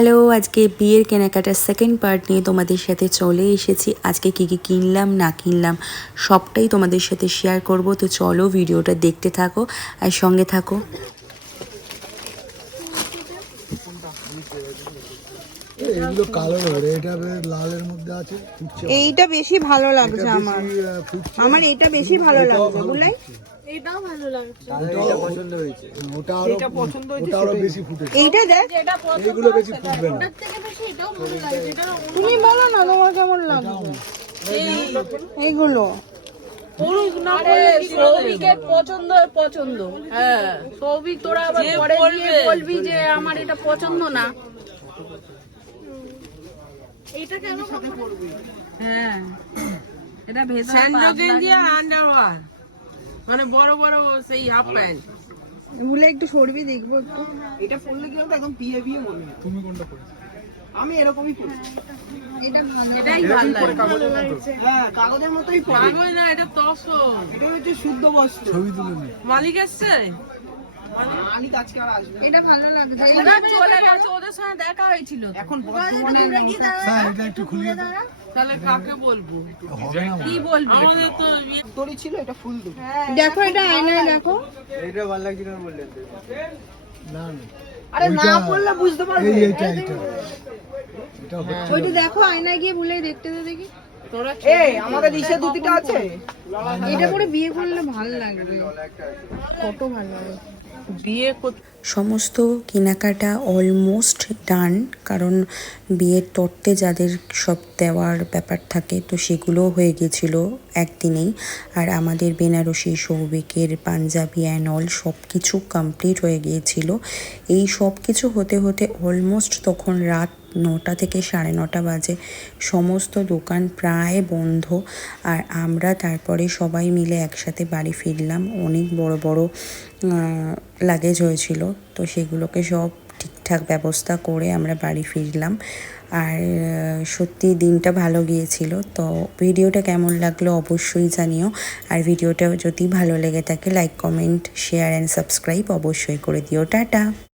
Hello, আজকে বিয়ের কেনাকাটার সেকেন্ড পার্ট নিয়ে তোমাদের সাথে চলে এসেছি। আজকে কী কী কিনলাম না কিনলাম সবটাই তোমাদের সাথে শেয়ার করব। তো চলো ভিডিওটা দেখতে থাকো আর সঙ্গে থাকো। এইগুলো কালো রে, এটা লালের মধ্যে আছে। এইটা বেশি ভালো লাগছে আমার। আমার এটা বেশি ভালো লাগছে বুঝলাই। এটাও ভালো লাগছে। এটা পছন্দ হয়েছে। ওটা পছন্দ হয়েছে, ওটা আরো বেশি ফুটেছে। এইটা দেখ, যেটা পছন্দ এগুলো বেশি ফুটবে না। ওটার থেকে বেশি এটাও ভালো লাগছে। এটা তুমি বলো না তোমার কেমন লাগছে এইগুলো। সৌভিকের পছন্দ হ্যাঁ, সৌভিক তোরা আবার পরে গিয়ে বলবি যে আমার এটা পছন্দ না। এটা কেন সাথে পড়বে? হ্যাঁ, এটা ভেতরে আন্ডারওয়্যার মানে বড় বড় সেই হাফ প্যান্ট। এগুলো একটু সরবি দেখবো একটু। এটা পরলে কি হবে একদম বিয়ে বিয়ে মনে হয়। তুমি কোনটা পরেছো? আমি এরকমই পরেছি। এটা ভালো। এটাই ভালো লাগে। হ্যাঁ, কাগজের মতোই পরে। কাগজ না, এটা তসর। এটা হচ্ছে শুদ্ধ বস্ত্র। ছবি তুলে নি। মালিক আসছে? মালিক আজকে আর আসবে না। এটা ভালো লাগছে। ওরা চলে গেছে, ওদের সঙ্গে দেখা হয়েছিল। এখন বর্তমানে স্যার এটা একটু খুলিয়ে দাও। তাহলে কাকে বলবো? হবে না কি বলবি? আমাদের তো তোরই ছিল, এটা ফুল দেবো। দেখো এটা আয়নায় দেখো। না না, আরে না বললে বুঝতে পারবে। এইটা এটা হচ্ছে। ওইটা দেখো আয়নায় গিয়ে ভুলে দেখতে দে দেখি। এই আমাদের ইসে দুটিটা আছে। এটা পরে বিয়ে করলে ভালো লাগবে, কত ভালো লাগে। বিয়ে সমস্ত কেনাকাটা অলমোস্ট ডান, কারণ বিয়ের তত্ত্বে যাদের সব দেওয়ার ব্যাপার থাকে তো সেগুলোও হয়ে গেছিলো একদিনেই। আর আমাদের বেনারসি, সৌভিকের পাঞ্জাবি অ্যান্ড অল সব কিছু কমপ্লিট হয়ে গিয়েছিল। এই সব কিছু হতে হতে অলমোস্ট তখন রাত 9টা থেকে 9:30 বাজে। সমস্ত দোকান প্রায় বন্ধ। আর আমরা তারপরে সবাই মিলে একসাথে বাড়ি ফিরলাম। অনেক বড় বড় লাগেজ হয়েছিল, তো সেগুলোকে সব ঠিকঠাক ব্যবস্থা করে আমরা বাড়ি ফিরলাম। আর সত্যি দিনটা ভালো গিয়েছিল। তো ভিডিওটা কেমন লাগলো অবশ্যই জানিও। আর ভিডিওটা যদি ভালো লেগে থাকে like, comment, share and subscribe অবশ্যই করে দিও। টাটা।